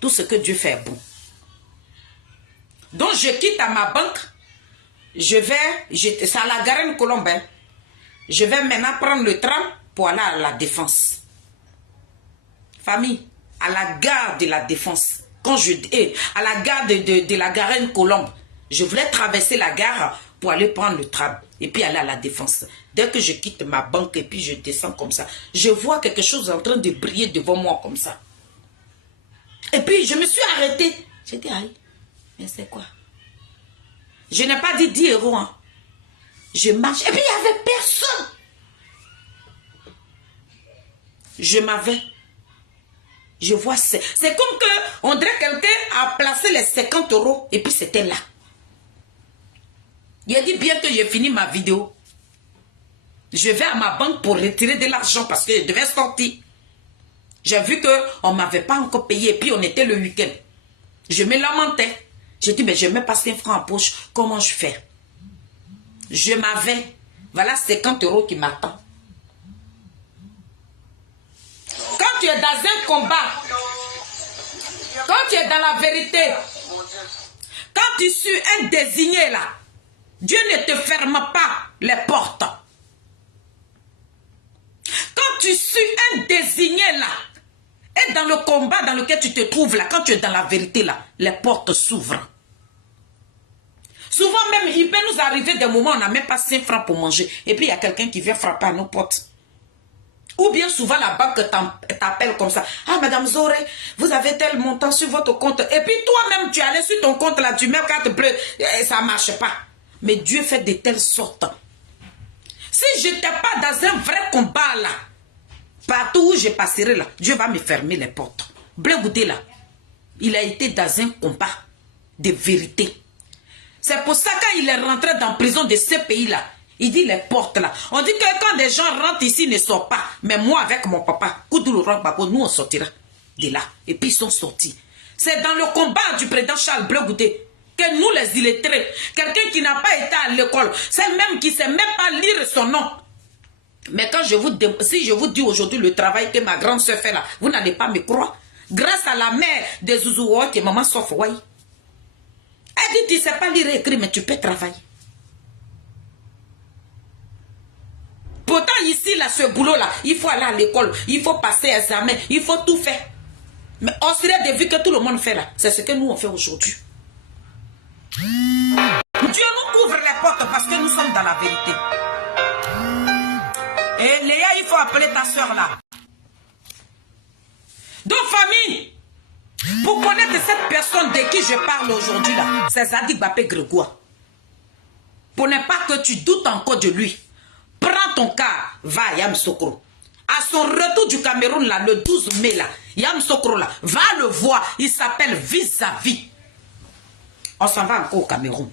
tout ce que Dieu fait est bon. Donc je quitte à ma banque. C'est à la Garenne Colombe. Je vais maintenant prendre le tram pour aller à la Défense. Famille, à la gare de la Défense. À la gare de la Garenne Colombe. Je voulais traverser la gare pour aller prendre le tram. Et puis aller à la Défense. Dès que je quitte ma banque et puis je descends comme ça, je vois quelque chose en train de briller devant moi comme ça. Et puis je me suis arrêtée. J'ai dit, aïe, mais c'est quoi? Je n'ai pas dit 10 euros. Hein. Je marche. Et puis il n'y avait personne. Je m'avais. Je vois, c'est comme que on dirait quelqu'un a placé les 50 euros et puis c'était là. Il a dit bien que j'ai fini ma vidéo. Je vais à ma banque pour retirer de l'argent parce que je devais sortir. J'ai vu qu'on ne m'avait pas encore payé et puis on était le week-end. Je me lamentais. J'ai dit, mais je n'ai pas 5 francs en poche. Comment je fais? Je m'avais. Voilà 50 euros qui m'attendent. Quand tu es dans un combat, quand tu es dans la vérité, quand tu suis un désigné là, Dieu ne te ferme pas les portes. Quand tu suis un désigné là, et dans le combat dans lequel tu te trouves là, quand tu es dans la vérité là, les portes s'ouvrent. Souvent même, il peut nous arriver des moments où on n'a même pas 5 francs pour manger. Et puis il y a quelqu'un qui vient frapper à nos portes. Ou bien souvent la banque t'appelle comme ça. Ah, Madame Zoré, vous avez tel montant sur votre compte. Et puis toi-même, tu allais sur ton compte là, tu mets carte bleue. Et ça ne marche pas. Mais Dieu fait de telle sorte. Si je n'étais pas dans un vrai combat là, partout où je passerai là, Dieu va me fermer les portes. Blé Goudé là, il a été dans un combat de vérité. C'est pour ça quand il est rentré dans la prison de ce pays là, il dit les portes là. On dit que quand des gens rentrent ici, ils ne sortent pas. Mais moi avec mon papa, Koudou Laurent Gbagbo, nous on sortira de là. Et puis ils sont sortis. C'est dans le combat du président Charles Blé Goudé que nous les illettrés, quelqu'un qui n'a pas été à l'école, c'est même qui ne sait même pas lire son nom. Mais quand si je vous dis aujourd'hui le travail que ma grande soeur fait là, vous n'allez pas me croire. Grâce à la mère de Zouzouot et maman Sofouaï. Elle dit, tu ne sais pas lire et écrire, mais tu peux travailler. Pourtant, ici, là, ce boulot-là, il faut aller à l'école, il faut passer examen, il faut tout faire. Mais on serait de vue que tout le monde fait là. C'est ce que nous, on fait aujourd'hui. Dieu nous couvre les portes parce que nous sommes dans la vérité. Et Léa, il faut appeler ta soeur là. Donc, famille, pour connaître cette personne de qui je parle aujourd'hui là, c'est Zadig Bapé Grégoire. Pour ne pas que tu doutes encore de lui, prends ton car, va à Yamoussoukro. À son retour du Cameroun là, le 12 mai là, Yamoussoukro là, va le voir, il s'appelle Vis-à-vis. On s'en va encore au Cameroun.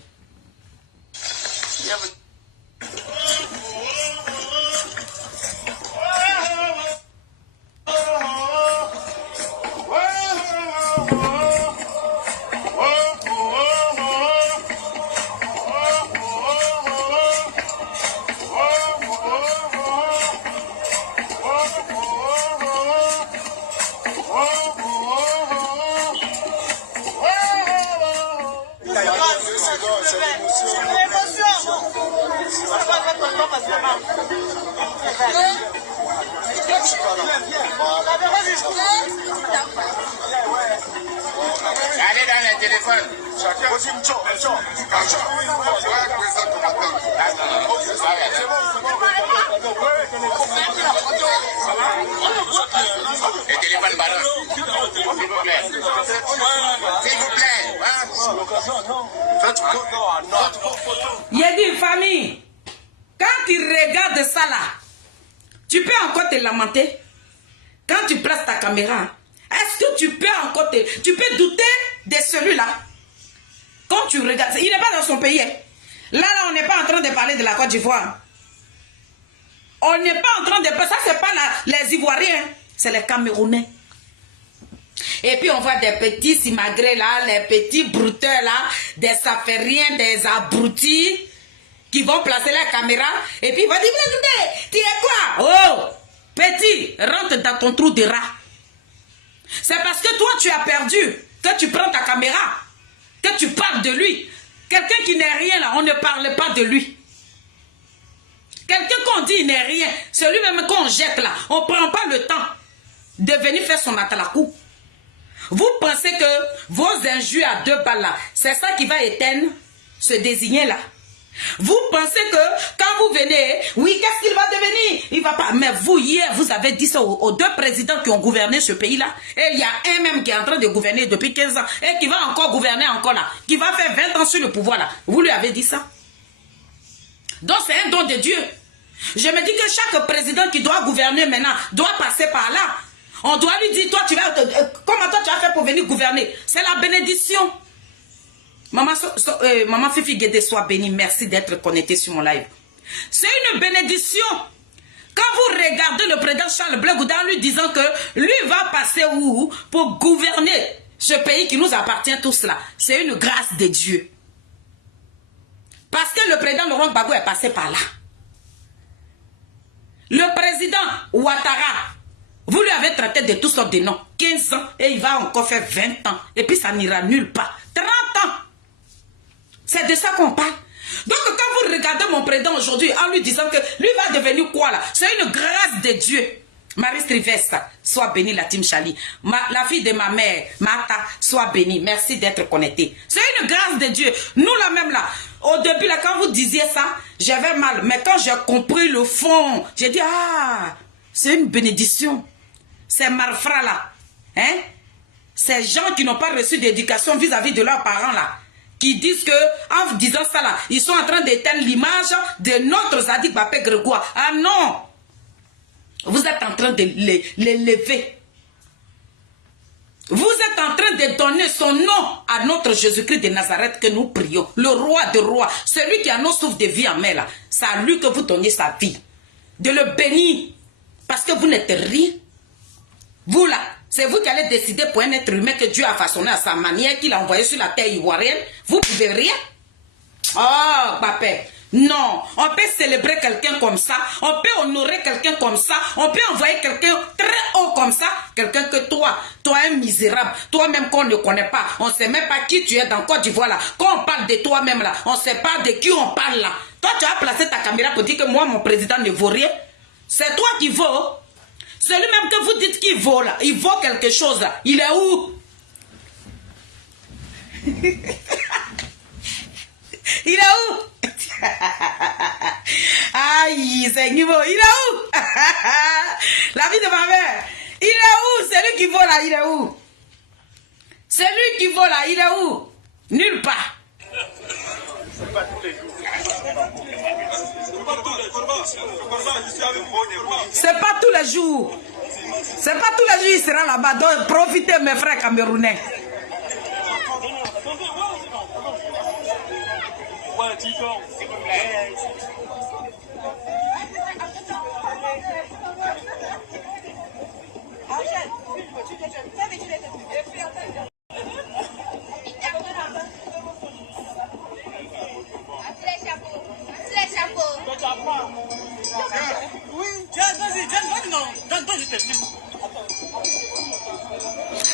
Allez dans les téléphones. Les téléphones balance. S'il vous plaît. S'il vous plaît. Il y a dit famille, quand tu regardes ça là, tu peux encore te lamenter. Quand tu places ta caméra, est-ce que tu peux encore tu peux douter de celui-là? Quand tu regardes, il n'est pas dans son pays. Là, on n'est pas en train de parler de la Côte d'Ivoire. On n'est pas en train de... Ça, c'est pas les Ivoiriens, c'est les Camerounais. Et puis, on voit des petits simagrés là, les petits brouteurs là, des affairiens, des abrutis qui vont placer la caméra et puis ils vont dire, tu es quoi? Oh, petit, rentre dans ton trou de rat. C'est parce que toi, tu as perdu que tu prends ta caméra, que tu parles de lui. Quelqu'un qui n'est rien là, on ne parle pas de lui. Quelqu'un qu'on dit il n'est rien, celui même qu'on jette là, on ne prend pas le temps de venir faire son atalakou. Vous pensez que vos injures à 2 balles là, c'est ça qui va éteindre ce désigné là? Vous pensez que quand vous venez, oui, qu'est-ce qu'il va devenir? Il va pas. Mais vous, hier, vous avez dit ça aux 2 présidents qui ont gouverné ce pays-là. Et il y a un même qui est en train de gouverner depuis 15 ans et qui va encore gouverner encore là, qui va faire 20 ans sur le pouvoir là. Vous lui avez dit ça? Donc c'est un don de Dieu. Je me dis que chaque président qui doit gouverner maintenant doit passer par là. On doit lui dire, toi, comment toi tu as fait pour venir gouverner? C'est la bénédiction. Maman Fifi Guédé, sois bénie. Merci d'être connecté sur mon live. C'est une bénédiction. Quand vous regardez le président Charles Blé Gouda lui disant que lui va passer où pour gouverner ce pays qui nous appartient tous là, c'est une grâce de Dieu. Parce que le président Laurent Gbagbo est passé par là. Le président Ouattara, vous lui avez traité de toutes sortes de noms. 15 ans et il va encore faire 20 ans. Et puis ça n'ira nulle part. 30 ans. C'est de ça qu'on parle. Donc quand vous regardez mon président aujourd'hui en lui disant que lui va devenir quoi là? C'est une grâce de Dieu. Marie Strivesta, sois bénie la team Chali. La fille de ma mère, Martha, sois bénie. Merci d'être connectée. C'est une grâce de Dieu. Nous là même là, au début là, quand vous disiez ça, j'avais mal. Mais quand j'ai compris le fond, j'ai dit, ah, c'est une bénédiction. Ces malfrats là, hein? Ces gens qui n'ont pas reçu d'éducation vis-à-vis de leurs parents là, qui disent que, en disant ça là, ils sont en train d'éteindre l'image de notre Zadig Bapé Grégoire. Ah non! Vous êtes en train de les lever. Vous êtes en train de donner son nom à notre Jésus-Christ de Nazareth que nous prions. Le roi de rois, celui qui a nos souffles de vie en main là. C'est à lui que vous donnez sa vie. De le bénir. Parce que vous n'êtes rien. Vous là, c'est vous qui allez décider pour un être humain que Dieu a façonné à sa manière, qu'il a envoyé sur la terre ivoirienne. Vous ne pouvez rien. Oh, Bapé. Non, on peut célébrer quelqu'un comme ça, on peut honorer quelqu'un comme ça, on peut envoyer quelqu'un très haut comme ça, quelqu'un que toi un misérable, toi-même qu'on ne connaît pas, on ne sait même pas qui tu es dans Côte d'Ivoire là, quand on parle de toi-même là, on ne sait pas de qui on parle là. Toi tu as placé ta caméra pour dire que moi mon président ne vaut rien, c'est toi qui vaut. Celui même que vous dites qu'il vaut là, il vaut quelque chose là, il est où? Il est où? Aïe, c'est niveau. Il est où? La vie de ma mère. Il est où? C'est lui qui vaut là, il est où? C'est lui qui vaut là, il est où? Nulle part. C'est pas tous les jours. C'est pas tous les jours il sera là-bas. Donc profitez mes frères camerounais.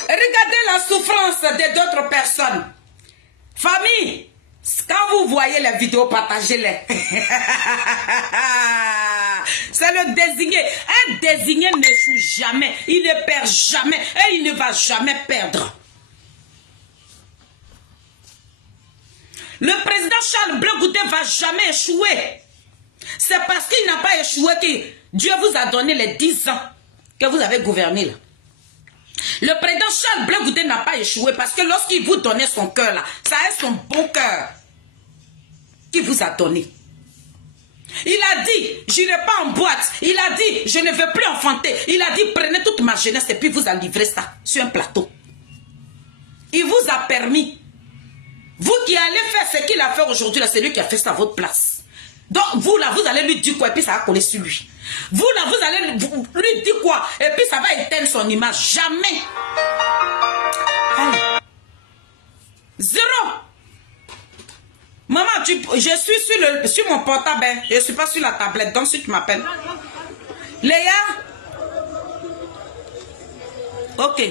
Regardez la souffrance de d'autres personnes. Famille, Quand vous voyez les vidéos, partagez-les. C'est le désigné. Un désigné n'échoue jamais. Il ne perd jamais. Et il ne va jamais perdre. Le président Charles Blé Goudé ne va jamais échouer. C'est parce qu'il n'a pas échoué que Dieu vous a donné les 10 ans que vous avez gouverné là. Le président Charles Blé Goudé n'a pas échoué parce que lorsqu'il vous donnait son cœur là, ça est son bon cœur qu'il vous a donné. Il a dit, je n'irai pas en boîte. Il a dit, je ne veux plus enfanter. Il a dit, prenez toute ma jeunesse et puis vous a livré ça sur un plateau. Il vous a permis. Vous qui allez faire ce qu'il a fait aujourd'hui, c'est lui qui a fait ça à votre place. Donc vous là, vous allez lui dire quoi et puis ça va coller sur lui. Vous là, vous allez lui dire quoi et puis ça va éteindre son image. Jamais. Allez. Zéro. Maman, je suis sur mon portable, hein. Je ne suis pas sur la tablette, donc si tu m'appelles. Léa? Ok.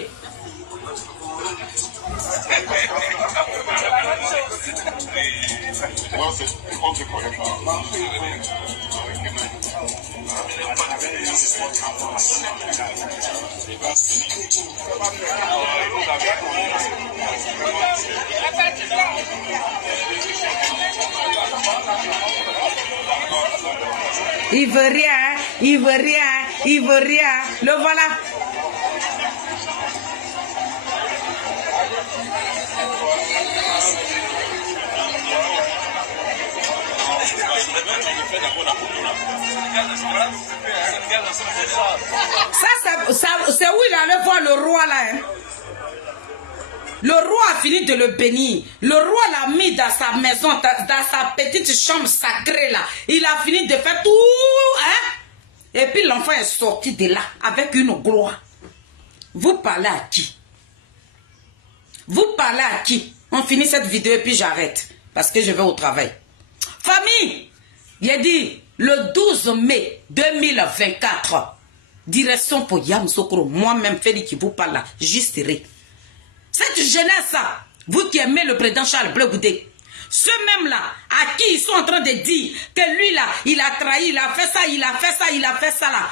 Il veut rien, il veut rien, il veut rien. Le voilà. Ça, c'est où il allait voir le roi là. Hein? Le roi a fini de le bénir. Le roi l'a mis dans sa maison, dans sa petite chambre sacrée là. Il a fini de faire tout. Hein? Et puis l'enfant est sorti de là avec une gloire. Vous parlez à qui? Vous parlez à qui? On finit cette vidéo et puis j'arrête. Parce que je vais au travail. Famille, j'ai dit le 12 mai 2024. Direction pour Yamoussoukro. Moi-même, Félix qui vous parle là. Justerai. Cette jeunesse-là, vous qui aimez le président Charles Blé Goudé, ceux mêmes-là, à qui ils sont en train de dire que lui-là, il a trahi, il a fait ça, il a fait ça, il a fait ça là.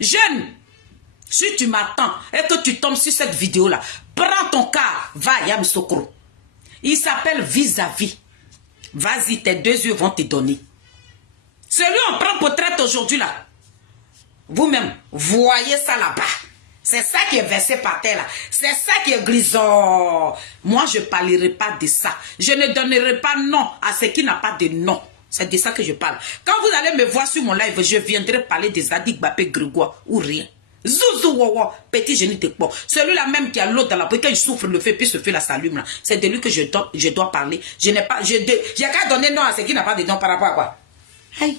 Jeune, si tu m'attends et que tu tombes sur cette vidéo-là, prends ton cas, va à Yamoussoukro. Il s'appelle Vis-à-vis. Vas-y, tes 2 yeux vont te donner. Celui on prend pour traite aujourd'hui là. Vous-même, voyez ça là-bas. C'est ça qui est versé par terre là. C'est ça qui est grisant. Moi, je ne parlerai pas de ça. Je ne donnerai pas nom à ce qui n'a pas de nom. C'est de ça que je parle. Quand vous allez me voir sur mon live, je viendrai parler des Zadig Bappé Grégoire ou rien. Zouzou wawa, petit génie de quoi. Celui-là même qui a l'eau dans la peau, quand il souffre le feu, puis ce feu là s'allume là. C'est de lui que je dois parler. Je n'ai pas, j'ai qu'à donner nom à ce qui n'a pas de nom par rapport à quoi. Hey.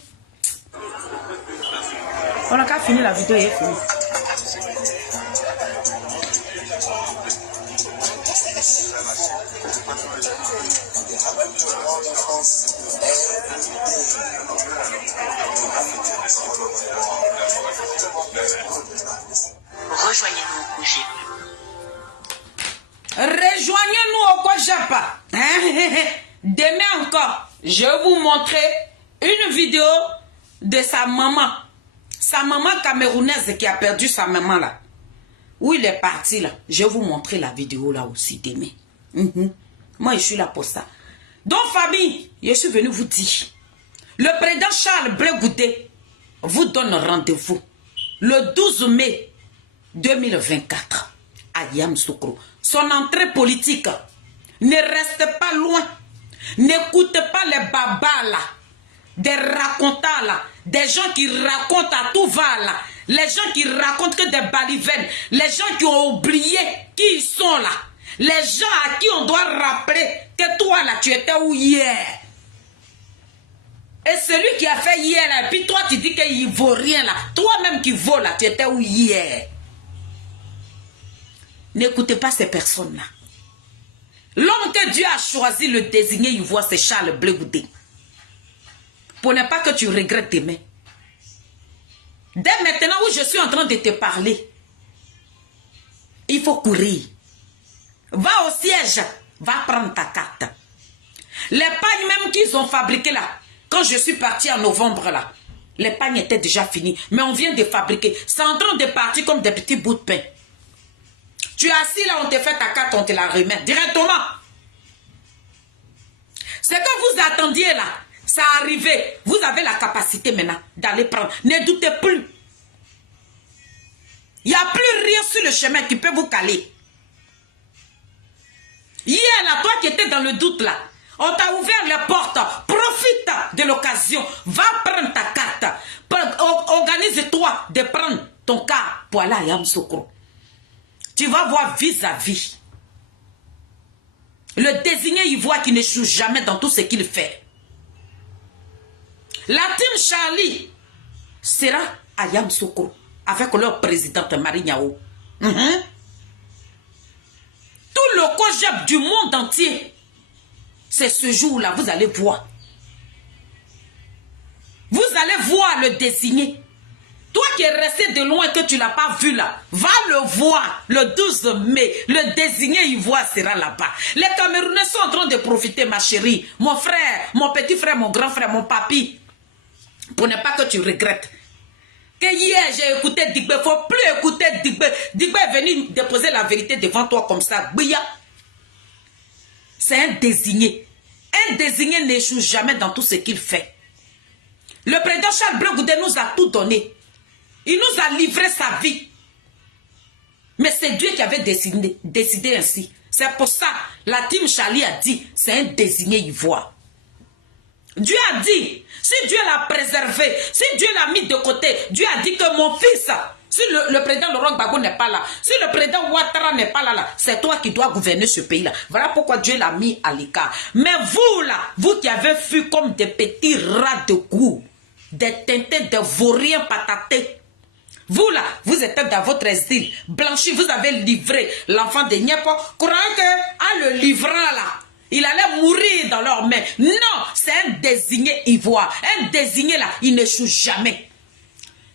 On a qu'à finir la vidéo et fini. Rejoignez-nous au projet. Rejoignez-nous au Kojapa. Demain encore, je vais vous montrer une vidéo de sa maman. Sa maman camerounaise qui a perdu sa maman là. Où il est parti là. Je vais vous montrer la vidéo là aussi demain. Moi je suis là pour ça. Donc famille, je suis venu vous dire. Le président Charles Blé Goudé vous donne rendez-vous le 12 mai 2024 à Yamoussoukro. Son entrée politique, ne reste pas loin. N'écoutez pas les babas là, des racontants là, des gens qui racontent à tout va là, les gens qui racontent que des balivernes, les gens qui ont oublié qui ils sont là, les gens à qui on doit rappeler que toi là tu étais où hier. Et celui qui a fait hier là, et puis toi tu dis qu'il ne vaut rien là, toi-même qui vaut là, tu étais où hier. N'écoutez pas ces personnes-là. L'homme que Dieu a choisi, le désigner, il voit, c'est Charles Blé Goudé. Pour ne pas que tu regrettes demain. Dès maintenant où je suis en train de te parler, il faut courir. Va au siège, va prendre ta carte. Les ils ont fabriqué là, quand je suis partie en novembre là, les pagnes étaient déjà finis. Mais on vient de fabriquer. C'est en train de partir comme des petits bouts de pain. Tu es assis là, on te fait ta carte, on te la remet directement. Ce que vous attendiez là, ça arrivé. Vous avez la capacité maintenant d'aller prendre. Ne doutez plus. Il n'y a plus rien sur le chemin qui peut vous caler. Hier là, toi qui étais dans le doute là, on t'a ouvert les portes. Profite de l'occasion. Va prendre ta carte. Organise-toi de prendre ton cas pour aller à Yamoussoukro. Tu vas voir vis-à-vis. Le désigné ivoire qui n'échoue jamais dans tout ce qu'il fait. La team Charlie sera à Yamoussoukro avec leur présidente Marie Nyao. Tout le cogep du monde entier. C'est ce jour-là, vous allez voir. Vous allez voir le désigné. Toi qui es resté de loin que tu ne l'as pas vu là, va le voir le 12 mai. Le désigné ivoire sera là-bas. Les Camerounais sont en train de profiter, ma chérie. Mon frère, mon petit frère, mon grand frère, mon papy. Pour ne pas que tu regrettes. Que hier j'ai écouté Digbe, il ne faut plus écouter Digbe. Digbe est venu déposer la vérité devant toi comme ça. Bouya. C'est un désigné. Un désigné n'échoue jamais dans tout ce qu'il fait. Le président Charles Blé Goudé nous a tout donné. Il nous a livré sa vie. Mais c'est Dieu qui avait décidé ainsi. C'est pour ça la team Charlie a dit, c'est un désigné ivoire. Dieu a dit, si Dieu l'a préservé, si Dieu l'a mis de côté, Dieu a dit que mon fils, si le président Laurent Gbagbo n'est pas là, si le président Ouattara n'est pas là, c'est toi qui dois gouverner ce pays-là. Voilà pourquoi Dieu l'a mis à l'écart. Mais vous là, vous qui avez fui comme des petits rats de goût, des teintés de vauriens patatés, vous là, vous êtes dans votre exil, blanchi, vous avez livré l'enfant de Niepo, croyant que le livrant là, il allait mourir dans leurs mains. Non, c'est un désigné ivoire. Un désigné là, il n'échoue jamais.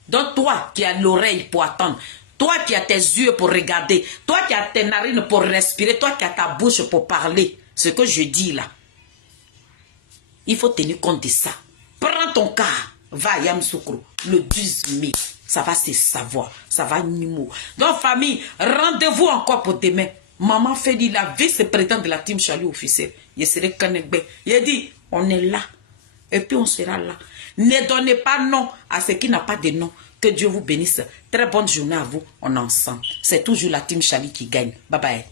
Donc toi qui as l'oreille pour attendre, toi qui as tes yeux pour regarder, toi qui as tes narines pour respirer, toi qui as ta bouche pour parler, ce que je dis là, il faut tenir compte de ça. Prends ton cas, va à Yamoussoukro le 12 mai. Ça va se savoir, ça va nimo. Donc famille, rendez-vous encore pour demain. Maman Feli, la vice-présidente de la team Charlie officielle. Il serait Kanegbe. Il a dit, on est là. Et puis on sera là. Ne donnez pas nom à ce qui n'a pas de nom. Que Dieu vous bénisse. Très bonne journée à vous. On est ensemble. C'est toujours la team Charlie qui gagne. Bye bye.